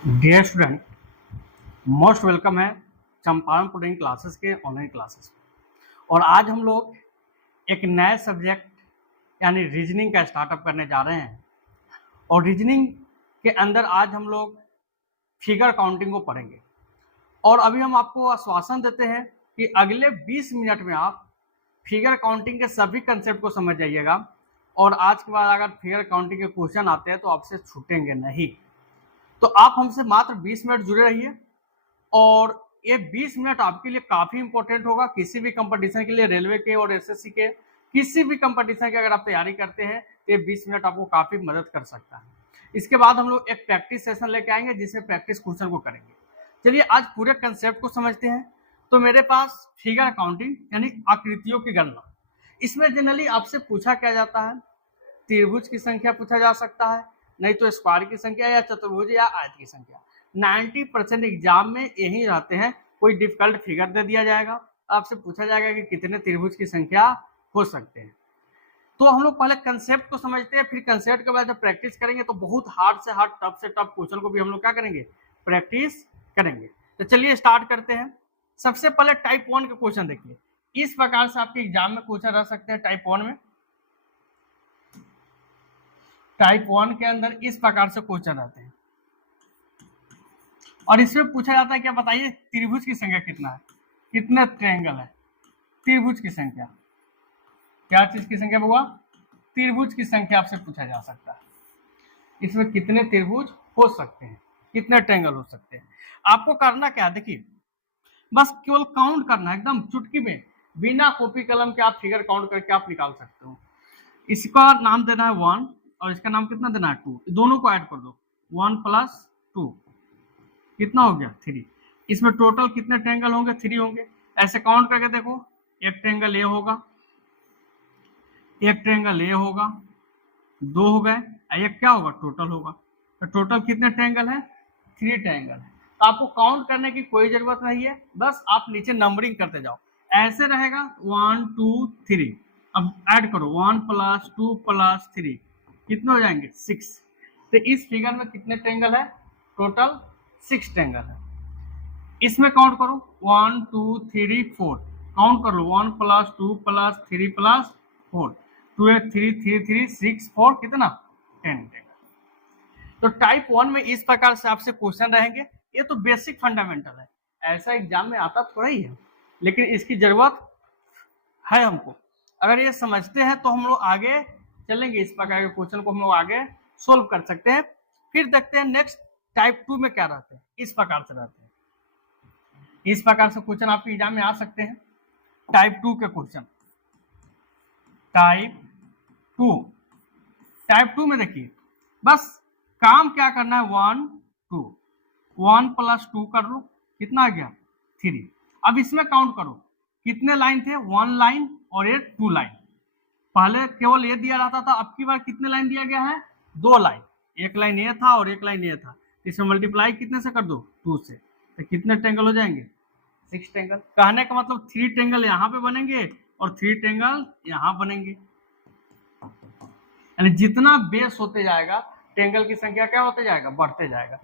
Dear student, most welcome है Champaran coding classes के online classes. और आज हम लोग एक नए सब्जेक्ट यानी रीजनिंग का स्टार्टअप करने जा रहे हैं। और रीजनिंग के अंदर आज हम लोग फिगर काउंटिंग को पढ़ेंगे। और अभी हम आपको आश्वासन देते हैं कि अगले 20 मिनट में आप फिगर काउंटिंग के सभी कंसेप्ट को समझ जाइएगा। और आज के बाद अगर फिगर काउंटिंग के क्वेश्चन आते हैं तो आपसे छूटेंगे नहीं। तो आप हमसे मात्र 20 मिनट जुड़े रहिए। और ये 20 मिनट आपके लिए काफी इंपॉर्टेंट होगा किसी भी कंपटीशन के लिए, रेलवे के और एसएससी के किसी भी कंपटीशन की अगर आप तैयारी करते हैं तो ये 20 मिनट आपको काफी मदद कर सकता है। इसके बाद हम लोग एक प्रैक्टिस सेशन लेके आएंगे जिसमें प्रैक्टिस क्वेश्चन को करेंगे। चलिए आज पूरे कंसेप्ट को समझते हैं। तो मेरे पास फिगर काउंटिंग यानी आकृतियों की गणना, इसमें जनरली आपसे पूछा क्या जाता है, त्रिभुज की संख्या पूछा जा सकता है, नहीं तो स्क्वायर की संख्या या चतुर्भुज या आयत की संख्या। 90% एग्जाम में यही रहते हैं। कोई डिफिकल्ट फिगर दे दिया जाएगा, आपसे पूछा जाएगा कि कितने त्रिभुज की संख्या हो सकते हैं। तो हम लोग पहले कंसेप्ट को समझते हैं, फिर कंसेप्ट के बाद जब प्रैक्टिस करेंगे तो बहुत हार्ड से हार्ड, टफ से टफ क्वेश्चन को भी हम लोग क्या करेंगे, प्रैक्टिस करेंगे। तो चलिए स्टार्ट करते हैं। सबसे पहले टाइप 1 के क्वेश्चन देखिए। इस प्रकार से आपके एग्जाम में क्वेश्चन रह सकते हैं टाइप 1 में। टाइप 1 के अंदर इस प्रकार से क्वेश्चन रहते हैं और इसमें पूछा जाता है क्या, बताइए त्रिभुज की संख्या कितना है, कितने ट्रायंगल है। त्रिभुज की संख्या, क्या चीज की संख्या हुआ, त्रिभुज की संख्या आपसे पूछा जा सकता है। इसमें कितने त्रिभुज हो सकते हैं, कितने ट्रायंगल हो सकते हैं। आपको करना क्या, देखिए बस केवल काउंट करना है, एकदम चुटकी में बिना कॉपी कलम के आप फिगर काउंट करके आप निकाल सकते हो। इसका नाम देना है 1 और इसका नाम कितना देना है 2, दोनों को ऐड कर दो। 1 + 2 कितना हो गया 3। इसमें टोटल कितने ट्रायंगल होंगे, 3 होंगे। ऐसे काउंट करके देखो, एक ट्रायंगल ए होगा, एक ट्रायंगल ए होगा, 2 हो गए, एक क्या होगा टोटल होगा। तो टोटल कितने ट्रायंगल है, 3 ट्रायंगल है। तो आपको काउंट करने की कोई जरूरत नहीं है, बस आप नीचे नंबरिंग करते जाओ। ऐसे रहेगा 1 2 3। अब ऐड करो 1 + 2 + 3 कितने हो जाएंगे 6। तो इस फिगर में कितने ट्रायंगल है, टोटल 6 ट्रायंगल है। इसमें काउंट करो 1 2 3 4, काउंट कर लो 1 + 2 + 3 + 4, 2 8 3 3 3 6 4 कितना 10 ट्रायंगल। तो टाइप 1 में इस प्रकार से आपसे क्वेश्चन रहेंगे। ये तो बेसिक फंडामेंटल है, ऐसा एग्जाम में आता थोड़ा ही है, लेकिन इसकी जरूरत है हमको। अगर ये समझते हैं तो हम लोग आगे चलेंगे, इस प्रकार के क्वेश्चन को हम लोग आगे सोल्व कर सकते हैं। फिर देखते हैं नेक्स्ट टाइप 2 में क्या रहते हैं। इस प्रकार से रहते हैं, इस प्रकार से क्वेश्चन आपके एग्जाम में आ सकते हैं। टाइप 2 के क्वेश्चन, टाइप 2, टाइप 2 में देखिए बस काम क्या करना है, 1 2, 1 + 2 कर लो, कितना आ गया 3। अब इसमें काउंट करो कितने लाइन थे, 1 लाइन और ये 2 लाइन। पहले केवल ये दिया रहता था, अब की बार कितने लाइन दिया गया है, 2 लाइन। एक लाइन ये था और एक लाइन ये था, इसमें मल्टीप्लाई कितने से कर दो, 2 से। तो कितने ट्रायंगल हो जाएंगे, 6 ट्रायंगल। कहने का मतलब 3 ट्रायंगल यहाँ पे बनेंगे और 3 ट्रायंगल यहाँ बनेंगे। यानी जितना बेस होते जाएगा ट्रायंगल की संख्या क्या होते जाएगा, बढ़ते जाएगा।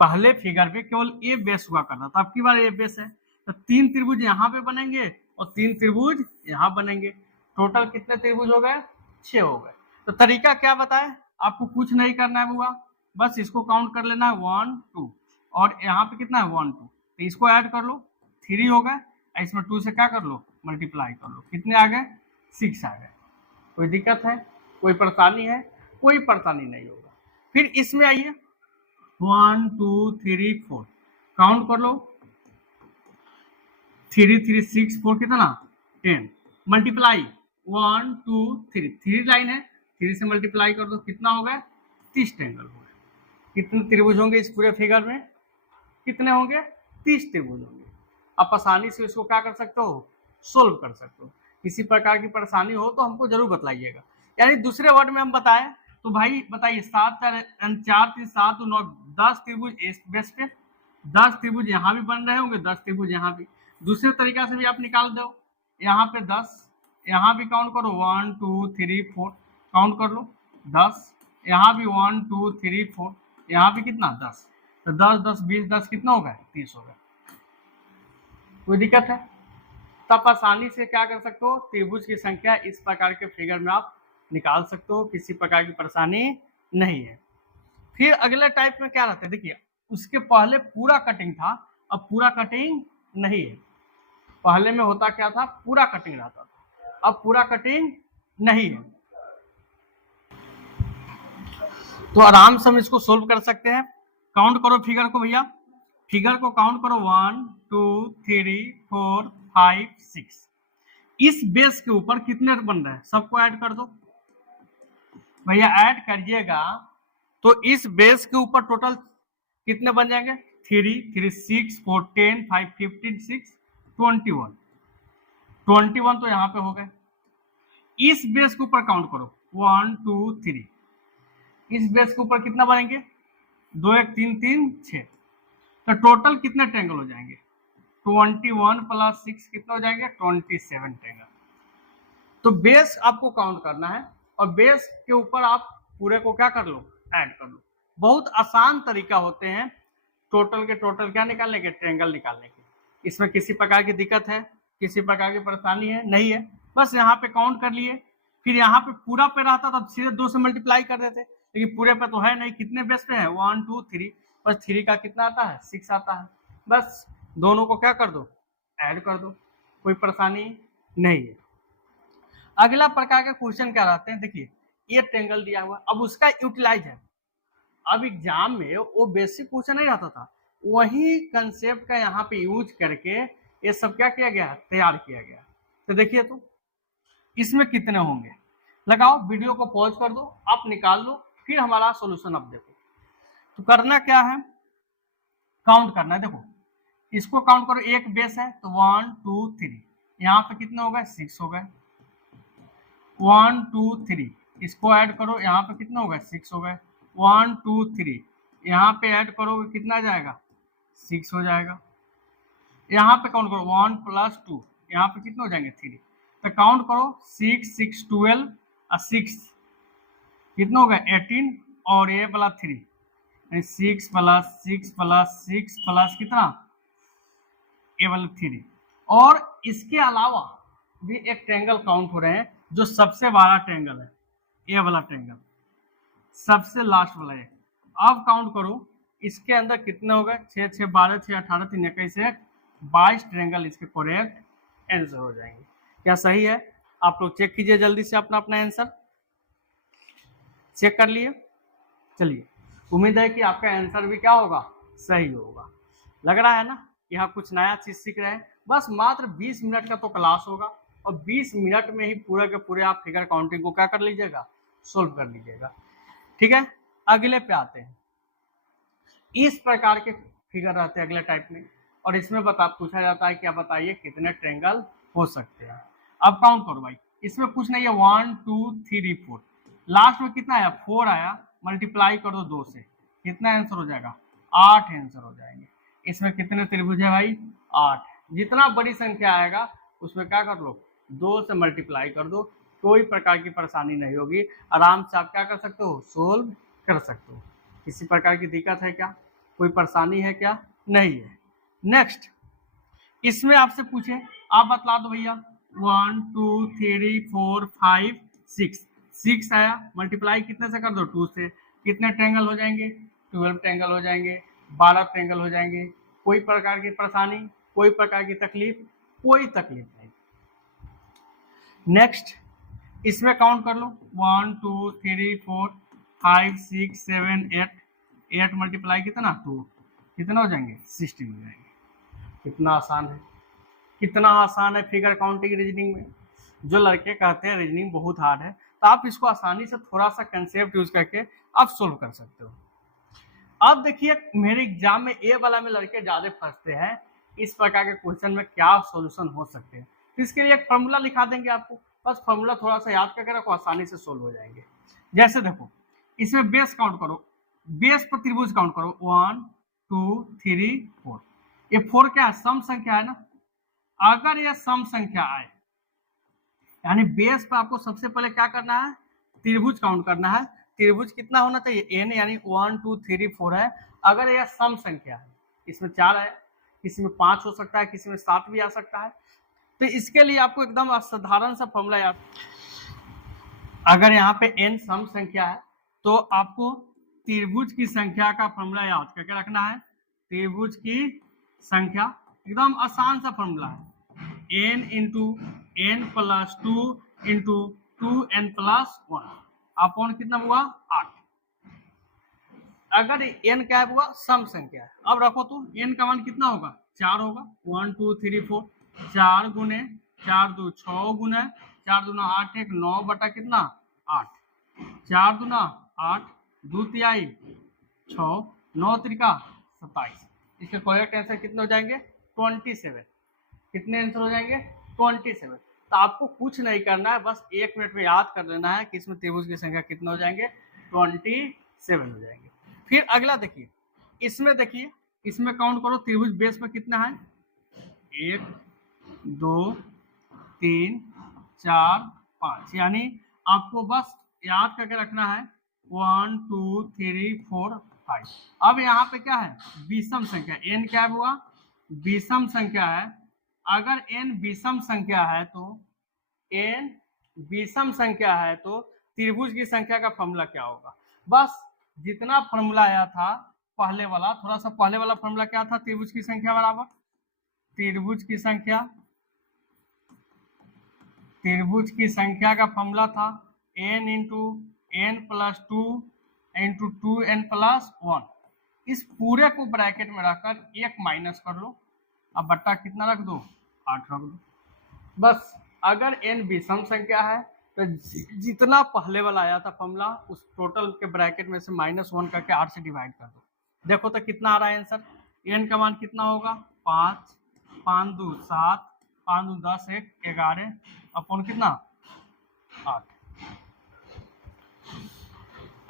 पहले फिगर पे केवल ए बेस हुआ करता था, अब की बार ए बेस है। तो 3 त्रिभुज यहाँ पे बनेंगे और 3 त्रिभुज यहाँ बनेंगे। टोटल कितने त्रिभुज हो गए, 6 हो गए। तो तरीका क्या बताए, आपको कुछ नहीं करना है बुआ, बस इसको काउंट कर लेना है 1 2 और यहाँ पे कितना है 1 2। तो इसको ऐड कर लो, 3 हो गए, इसमें 2 से क्या कर लो, मल्टीप्लाई कर लो, कितने आ गए 6 आ गए। कोई दिक्कत है, कोई परेशानी है, कोई परेशानी नहीं होगा। फिर इसमें आइए 1 2 3 4, काउंट कर लो 3 3 6 4 कितना 10, मल्टीप्लाई 1 2 3, 3 लाइन है, 3 से मल्टीप्लाई कर दो, कितना हो गया 30 ट्रायंगल हो गए। कितने त्रिभुज होंगे इस पूरे फिगर में, कितने होंगे 30 त्रिभुज होंगे। आप आसानी से इसको क्या कर सकते हो, सोल्व कर सकते हो। किसी प्रकार की परेशानी हो तो हमको जरूर बताइएगा। यानी दूसरे वर्ड में हम बताएं तो भाई बताइए 7 4 3 7 9 10 त्रिभुज इस बेस पे, 10 त्रिभुज यहाँ भी बन रहे होंगे, 10 त्रिभुज यहाँ भी। दूसरे तरीका से भी आप निकाल दो, यहाँ पे 10, यहाँ भी काउंट करो 1 2 3 4, काउंट कर लो 10, यहाँ भी 1 2 3 4, यहाँ भी कितना 10। तो 10 10 20 10 कितना हो गया 30 हो गया। कोई दिक्कत है? तब आसानी से क्या कर सकते हो, त्रिभुज की संख्या इस प्रकार के फिगर में आप निकाल सकते हो, किसी प्रकार की परेशानी नहीं है। फिर अगले टाइप में क्या रहता है, देखिए उसके पहले पूरा कटिंग था, अब पूरा कटिंग नहीं है। पहले में होता क्या था, पूरा कटिंग रहता था, अब पूरा कटिंग नहीं है। तो आराम से हम इसको सोल्व कर सकते हैं। काउंट करो फिगर को भैया, फिगर को काउंट करो 1 2 3 4 5 6। इस बेस के ऊपर कितने बन रहे हैं, सबको ऐड कर दो भैया, ऐड करिएगा तो इस बेस के ऊपर टोटल कितने बन जाएंगे, 3 3 6 4 10 5 15 6 21 21 तो यहाँ पे हो गए। इस बेस के ऊपर काउंट करो 1 2 3, इस बेस के ऊपर कितना बनेंगे, 2 1 3 3 6, तो टोटल कितने ट्रायंगल हो जाएंगे, 21 प्लस 6 कितना हो जाएंगे 27 ट्रायंगल। तो बेस आपको काउंट करना है और बेस के ऊपर आप पूरे को क्या कर लो, ऐड कर लो। बहुत आसान तरीका होते हैं टोटल के टोटल क्या निकालने के, ट्रायंगल निकालने के। इसमें किसी प्रकार की दिक्कत है, किसी प्रकार की परेशानी है नहीं है, बस यहाँ पे काउंट कर लिए। फिर यहाँ पे पूरा पे रहता तो सीधे 2 से मल्टीप्लाई कर देते, लेकिन पूरे पे तो है नहीं, कितने बेस पे है 1 2 3, बस 3 का कितना आता है 6 आता है, बस दोनों को क्या कर दो, ऐड कर दो, कोई परेशानी नहीं है। अगला प्रकार के क्वेश्चन क्या रहते हैं, देखिए ये ट्रायंगल दिया हुआ, अब उसका यूटिलाइज है। अब एग्जाम में वो बेसिक क्वेश्चन नहीं रहता था, वही कंसेप्ट का यहाँ पे यूज करके ये सब क्या किया गया, तैयार किया गया। तो देखिए तो इसमें कितने होंगे, लगाओ वीडियो को पॉज कर दो, आप निकाल लो, फिर हमारा सॉल्यूशन अब देखो। तो करना क्या है, काउंट करना है। देखो इसको काउंट करो, एक बेस है तो 1 2 3, यहाँ पे कितने हो गए 6 हो गए, 1 2 3, इसको ऐड करो, यहाँ पे कितना हो गए 6 हो गए, 1 2 3, यहाँ पे ऐड करोगे कितना जाएगा 6 हो जाएगा। यहाँ पे काउंट करो 1 प्लस 2, यहाँ पे कितने हो जाएंगे 3, तो काउंट करो 6 6 12 और 6 कितना हो गया 18, और ये प्लस 3 6 प्लस 6 प्लस 6 प्लस कितना ये वाला 3, और इसके अलावा भी एक ट्रायंगल काउंट हो रहे हैं जो सबसे बड़ा ट्रायंगल है, ये वाला ट्रायंगल सबसे लास्ट वाला है। अब काउंट करो इसके अंदर कितने हो गए, 6 6 12 6 18 3 21 22 ट्रायंगल इसके करेक्ट आंसर हो जाएंगे। क्या सही है? आप लोग चेक कीजिए जल्दी से अपना अपना आंसर चेक कर लिए। चलिए उम्मीद है कि आपका आंसर भी क्या होगा, सही होगा। लग रहा है ना यहाँ कुछ नया चीज सीख रहे हैं। बस मात्र 20 मिनट का तो क्लास होगा और 20 मिनट में ही पूरे के पूरे आप फिगर काउंटिंग को क्या कर लीजिएगा, सोल्व कर लीजिएगा। ठीक है, अगले पे आते हैं। इस प्रकार के फिगर रहते हैं अगले टाइप में, और इसमें पूछा जाता है क्या बताइए कितने ट्रायंगल हो सकते हैं। अब काउंट करो भाई, इसमें कुछ नहीं है 1 2 3 4, लास्ट में कितना आया 4 आया, मल्टीप्लाई कर दो 2 से, कितना आंसर हो जाएगा 8 आंसर हो जाएंगे। इसमें कितने त्रिभुज है भाई 8, जितना बड़ी संख्या आएगा उसमें क्या कर लो 2 से मल्टीप्लाई कर दो, कोई प्रकार की परेशानी नहीं होगी, आराम से आप क्या कर सकते हो, सोल्व कर सकते हो। किसी प्रकार की दिक्कत है क्या, कोई परेशानी है क्या, नहीं है। नेक्स्ट इसमें आपसे पूछे, आप बतला दो भैया 1 2 3 4 5 6, 6 आया, मल्टीप्लाई कितने से कर दो 2 से, कितने ट्रायंगल हो जाएंगे 12 ट्रायंगल हो जाएंगे, 12 ट्रायंगल हो जाएंगे। कोई प्रकार की परेशानी, कोई प्रकार की तकलीफ, कोई तकलीफ नहीं। नेक्स्ट इसमें काउंट कर लो 1 2 3 4 5 6 7 8, 8 मल्टीप्लाई कितना 2, कितना हो जाएंगे 16 हो जाएंगे। कितना आसान है, कितना आसान है फिगर काउंटिंग रीजनिंग में। जो लड़के कहते हैं रीजनिंग बहुत हार्ड है, तो आप इसको आसानी से थोड़ा सा कंसेप्ट यूज करके आप सोल्व कर सकते हो। अब देखिए मेरे एग्जाम में ए वाला में लड़के ज्यादा फंसते हैं, इस प्रकार के क्वेश्चन में क्या सॉल्यूशन हो सकते हैं। तो इसके लिए एक फॉर्मूला लिखा देंगे आपको, बस फॉर्मूला थोड़ा सा याद करके रखो, आसानी से सोल्व हो जाएंगे। जैसे देखो इसमें बेस काउंट करो, बेस पर त्रिभुज काउंट करो 1 2 3 4, ये 4 क्या है, सम संख्या है ना। अगर ये सम संख्या आए यानी बेस पर आपको सबसे पहले क्या करना है, त्रिभुज काउंट करना है। त्रिभुज कितना होना चाहिए, एन यानी 1 2 3 4 है, अगर यह सम संख्या है, इसमें 4 है, किसी में 5 हो सकता है, किसी में 7 भी आ सकता है, तो इसके लिए आपको एकदम साधारण सा फॉर्मूला याद, अगर यहाँ पे n सम संख्या है तो आपको त्रिभुज की संख्या का फॉर्मूला याद करके रखना है। त्रिभुज की संख्या एकदम आसान सा फॉर्मूला है, n into n plus 2 into 2n plus 1 upon कितना हुआ 8। अगर n क्या हुआ सम संख्या है, अब रखो तो n का मान कितना होगा 4 होगा, 1 2 3 4, 4 गुने 4 2 6 गुने 4 दूना 8 1 9 बटा कितना 8, 4 दूना 8 2 तिहाई 6 9 त्रिका 27। इसके करेक्ट आंसर कितने हो जाएंगे 27। कितने आंसर हो जाएंगे 27। तो आपको कुछ नहीं करना है, बस 1 मिनट में याद कर लेना है कि इसमें त्रिभुज की संख्या कितने हो जाएंगे 27 हो जाएंगे। फिर अगला देखिए, इसमें देखिए, इसमें काउंट करो त्रिभुज बेस में कितना है 1 2 3 4 5, यानी आपको बस याद करके रखना है 1 2 3 4 5। अब यहाँ पे क्या है विषम संख्या, n क्या हुआ विषम संख्या है। अगर n विषम संख्या है तो n विषम संख्या है तो त्रिभुज की संख्या का फॉर्मूला क्या होगा, बस जितना फॉर्मूला आया था पहले वाला, थोड़ा सा पहले वाला फॉर्मूला क्या था, त्रिभुज की संख्या बराबर त्रिभुज की संख्या, त्रिभुज की संख्या का फॉर्मूला था n into n plus 2 into 2n plus 1। इस पूरे को ब्रैकेट में रखकर एक माइनस कर लो, अब बट्टा कितना रख दो 8 रख दो। बस अगर n विषम संख्या है तो जितना पहले वाला आया था फॉर्मूला उस टोटल के ब्रैकेट में से -1 करके 8 से डिवाइड कर दो। देखो तो कितना आ रहा है आंसर, n का मान कितना होगा 5 5 2 7 5 2 10 1 11 अपॉन कितना 8।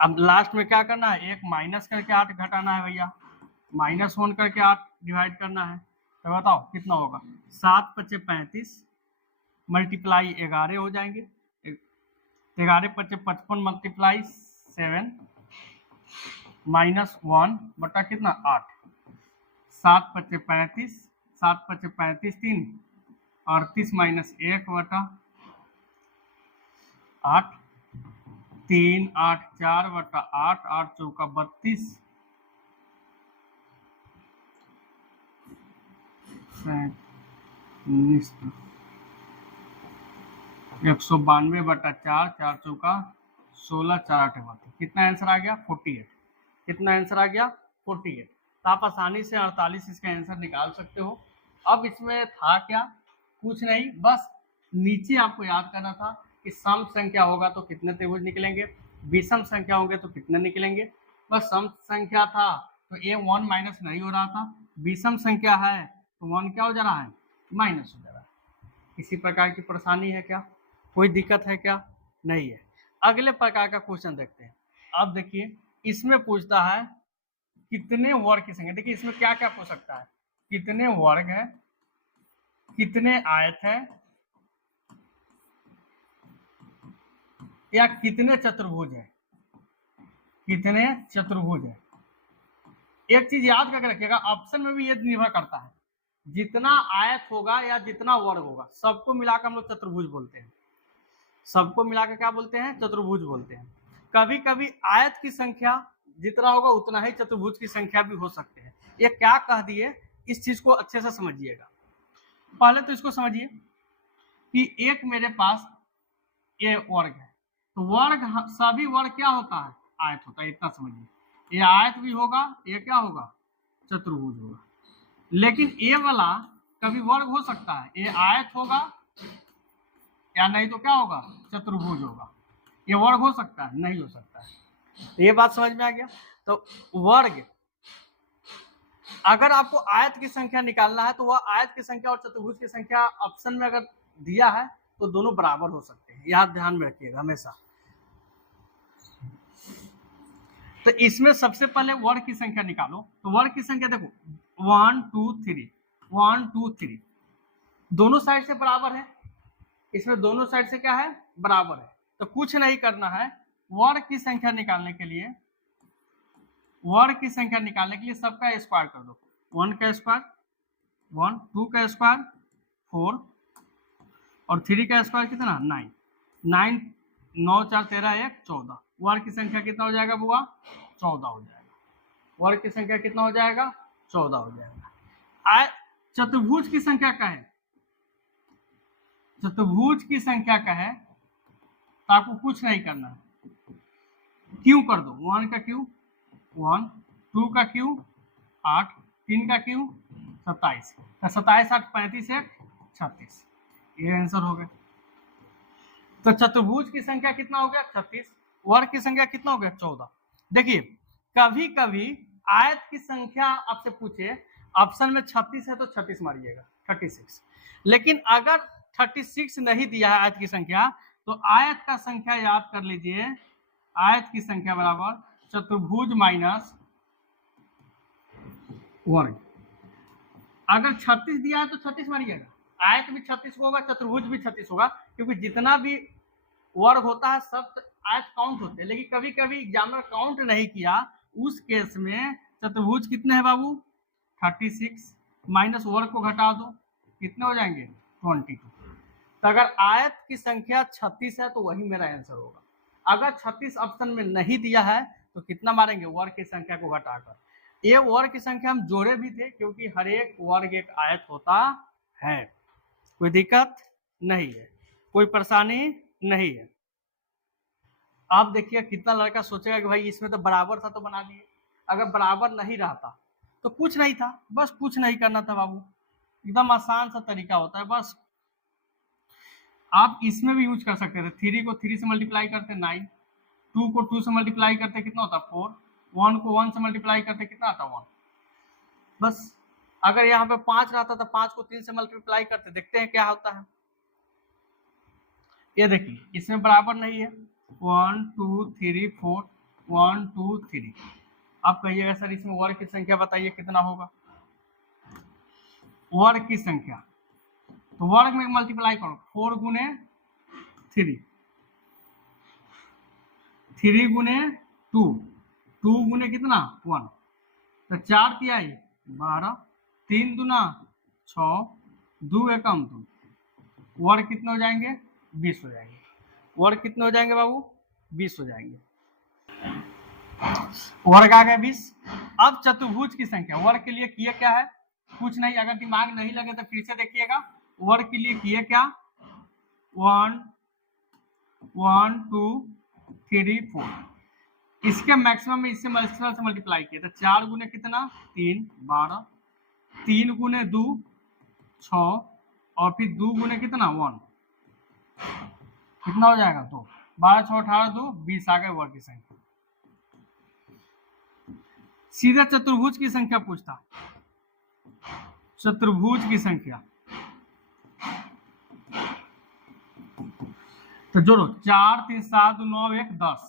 अब लास्ट में क्या करना है एक माइनस करके 8 घटाना है भैया, -1 करके 8 डिवाइड करना है। तो बताओ कितना होगा 7 × 35 मल्टीप्लाई 11 हो जाएंगे, 11 × 55 मल्टीप्लाई 7 -1 बटा कितना 8, 7 × 35 7 × 35 3 38 -1 बटा 8 3 8 4 बटा 8 8 चौका 32 192 बटा 4 4 चौका 16 4 8 32। कितना आंसर आ गया 48। कितना आंसर आ गया 48। तो आप आसानी से 48 इसका आंसर निकाल सकते हो। अब इसमें था क्या कुछ नहीं, बस नीचे आपको याद करना था कि सम संख्या होगा तो कितने त्रिभुज निकलेंगे, विषम संख्या होंगे तो कितने निकलेंगे। बस सम संख्या था तो ये 1 माइनस नहीं हो रहा था, विषम संख्या है तो 1 क्या हो जा रहा है माइनस हो जा रहा है। किसी प्रकार की परेशानी है क्या, कोई दिक्कत है क्या, नहीं है। अगले प्रकार का क्वेश्चन देखते हैं। अब देखिए इसमें पूछता है कितने वर्ग की संख्या, देखिए इसमें क्या क्या पूछ सकता है, कितने वर्ग है, कितने आयत है, या कितने चतुर्भुज है, कितने चतुर्भुज है। एक चीज याद करके रखिएगा ऑप्शन में भी ये निर्भर करता है, जितना आयत होगा या जितना वर्ग होगा सबको मिलाकर हम लोग चतुर्भुज बोलते हैं, सबको मिलाकर क्या बोलते हैं चतुर्भुज बोलते हैं। कभी कभी आयत की संख्या जितना होगा उतना ही चतुर्भुज की संख्या भी हो सकते हैं। ये क्या कह दिए इस चीज को अच्छे से समझिएगा। पहले तो इसको समझिए कि एक मेरे पास ये वर्ग है तो वर्ग सभी वर्ग क्या होता है आयत होता है, इतना समझिए। ये आयत भी होगा, ये क्या होगा चतुर्भुज होगा। लेकिन ये वाला कभी वर्ग हो सकता है, ये आयत होगा या नहीं तो क्या होगा चतुर्भुज होगा। ये वर्ग हो सकता है नहीं हो सकता है। तो ये बात समझ में आ गया। तो वर्ग अगर आपको आयत की संख्या निकालना है तो वह आयत की संख्या और चतुर्भुज की संख्या ऑप्शन में अगर दिया है तो दोनों बराबर हो सकते हैं, याद ध्यान में रखिएगा हमेशा। तो इसमें सबसे पहले वर्ग की संख्या निकालो। तो वर्ग की संख्या देखो 1 2 3 1 2 3 दोनों साइड से बराबर है, इसमें दोनों साइड से क्या है बराबर है। तो कुछ नहीं करना है, वर्ग की संख्या निकालने के लिए वर्ग की संख्या निकालने के लिए सबका स्क्वायर कर दो। 1 का स्क्वायर 1, 2 का स्क्वायर 4 और 3 का स्क्वायर कितना 9। 9 9 4 13 1 14। वर्ग की संख्या कितना हो जाएगा बुआ 14 हो जाएगा। वर्ग की संख्या कितना हो जाएगा 14 हो जाएगा। चतुर्भुज की संख्या का है, चतुर्भुज की संख्या का है तो आपको कुछ नहीं करना है, क्यों कर दो। 1 का क्यू 1, 2 का क्यू 8, 3 का क्यू 27, 27 8 35 1 36, ये आंसर हो गया। तो चतुर्भुज की संख्या कितना हो गया 36, वर्ग की संख्या कितना हो गया 14। देखिए कभी कभी आयत की संख्या आपसे पूछे, ऑप्शन में 36 है तो 36 मारिएगा 36, लेकिन अगर 36 नहीं दिया है आयत की संख्या तो आयत का संख्या याद कर लीजिए, आयत की संख्या बराबर चतुर्भुज माइनस वर्ग। अगर 36 दिया है तो 36 मारिएगा, आयत भी 36 होगा चतुर्भुज भी 36 होगा, क्योंकि जितना भी वर्ग होता है सब आयत काउंट होते हैं, लेकिन कभी कभी एग्जामिनर काउंट नहीं किया, उस केस में चतुर्भुज कितने हैं बाबू 36 माइनस वर्ग को घटा दो कितने हो जाएंगे 22। तो अगर आयत की संख्या 36 है तो वही मेरा आंसर होगा। अगर 36 ऑप्शन में नहीं दिया है तो कितना मारेंगे वर्ग की संख्या को घटाकर। ये वर्ग की संख्या हम जोड़े भी थे क्योंकि हर एक वर्ग एक आयत होता है, कोई दिक्कत नहीं है, कोई परेशानी नहीं है। आप देखिए कितना लड़का सोचेगा कि भाई इसमें तो बराबर था तो बना दिए, अगर बराबर नहीं रहता तो कुछ नहीं था, बस कुछ नहीं करना था बाबू, एकदम आसान सा तरीका होता है। बस आप इसमें भी यूज कर सकते थे, 3 को 3 से मल्टीप्लाई करते 9, 2 को 2 से मल्टीप्लाई करते कितना होता 4, 1 को 1 से मल्टीप्लाई करते कितना आता 1। बस अगर यहाँ पे 5 रहता तो 5 को 3 से मल्टीप्लाई करते, देखते हैं क्या होता है। ये देखिए इसमें बराबर नहीं है, 1 2 3 4 1 2 3। आप कहिएगा सर इसमें वर्ग की संख्या बताइए कितना होगा, वर्ग की संख्या तो वर्ग में मल्टीप्लाई करो 4 गुने 3, 3 गुने 2, 2 गुने कितना 1, तो 4 तिहाई 12, 3 दूना 6, 2 एकम 2, वर्ग कितने हो जाएंगे 20 हो जाएंगे। वर्ग कितने हो जाएंगे बाबू 20 हो जाएंगे, वर्ग आ गया 20। अब चतुर्भुज की संख्या, वर्ग के लिए किए क्या है कुछ नहीं, अगर दिमाग नहीं लगे तो फिर से देखिएगा। वर्ग के लिए किए क्या 1 1 2 3 4, इसके मैक्सिमम में इससे मल्टीपल से मल्टीप्लाई किया तो 4 गुने कितना 3 12, 3 गुने 2 6 और फिर 2 गुने कितना 1, कितना हो जाएगा 2, 12 6 18 2 20 आ गए वर्ग की संख्या। सीधा चतुर्भुज की संख्या पूछता, चतुर्भुज की संख्या तो जोड़ो 4 3 7 9 1 10,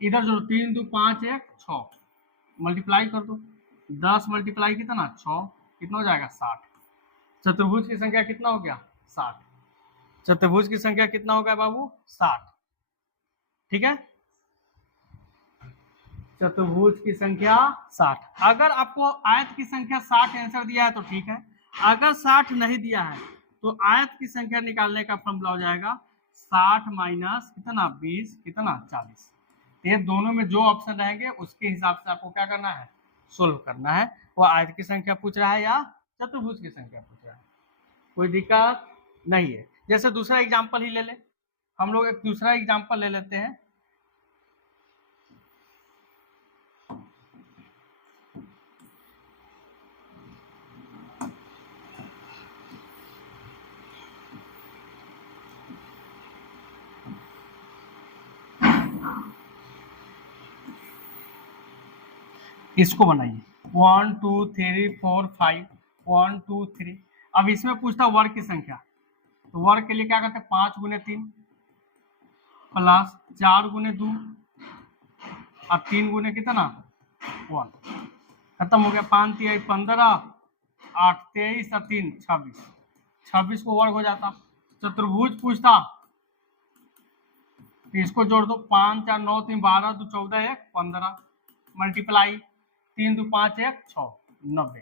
इधर जोड़ो 3 2 5 1 6, मल्टीप्लाई कर दो 10 मल्टीप्लाई कितना 6, कितना हो जाएगा 60। चतुर्भुज की संख्या कितना हो गया 60, चतुर्भुज की संख्या कितना हो गया बाबू 60, ठीक है। चतुर्भुज की संख्या 60। अगर आपको आयत की संख्या 60 आंसर दिया है तो ठीक है, अगर 60 नहीं दिया है तो आयत की संख्या निकालने का फॉर्मूला हो जाएगा 60 माइनस कितना 20 कितना 40। ये दोनों में जो ऑप्शन रहेंगे उसके हिसाब से आपको क्या करना है सोल्व करना है। वो आयत की संख्या पूछ रहा है या चतुर्भुज की संख्या पूछ रहा है, कोई दिक्कत नहीं है। जैसे दूसरा एग्जाम्पल ही ले ले, हम लोग एक दूसरा एग्जाम्पल ले लेते हैं। इसको बनाइए 1 2 3 4 5 1 2 3। अब इसमें पूछता वर्ग की संख्या, तो वर्ग के लिए क्या करते हैं 5 गुने 3 प्लस 4 गुने 2 और 3 गुने कितना 1, खत्म हो गया 5 3 15 8 23 और 3 26, 26 को वर्ग हो जाता। चतुर्भुज पूछता इसको जोड़ दो 5 4 9 3 12 2 14 1 15 मल्टीप्लाई 3 2 5 1 6 90।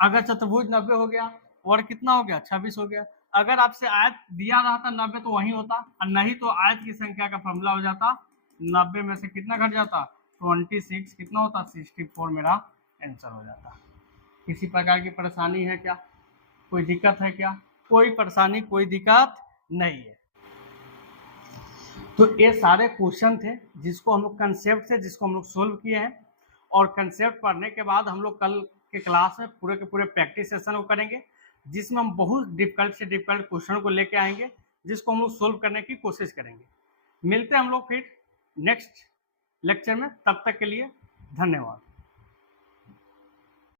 अगर चतुर्भुज 90 हो गया, वर्ग कितना हो गया 26 हो गया। अगर आपसे आयत दिया रहा था 90 तो वही होता, और नहीं तो आयत की संख्या का फॉर्मूला हो जाता 90 में से कितना घट जाता 26, कितना होता 64 मेरा आंसर हो जाता। किसी प्रकार की परेशानी है क्या, कोई दिक्कत है क्या? कोई परेशानी कोई दिक्कत नहीं है। तो ये सारे क्वेश्चन थे जिसको हम लोग कंसेप्ट से जिसको हम लोग सोल्व किए हैं, और कंसेप्ट पढ़ने के बाद हम लोग कल के क्लास में पूरे के पूरे प्रैक्टिस सेशन को करेंगे, जिसमें हम बहुत डिफिकल्ट से डिफिकल्ट क्वेश्चन को लेके आएंगे, जिसको हम लोग सोल्व करने की कोशिश करेंगे। मिलते हैं हम लोग फिर नेक्स्ट लेक्चर में, तब तक के लिए धन्यवाद।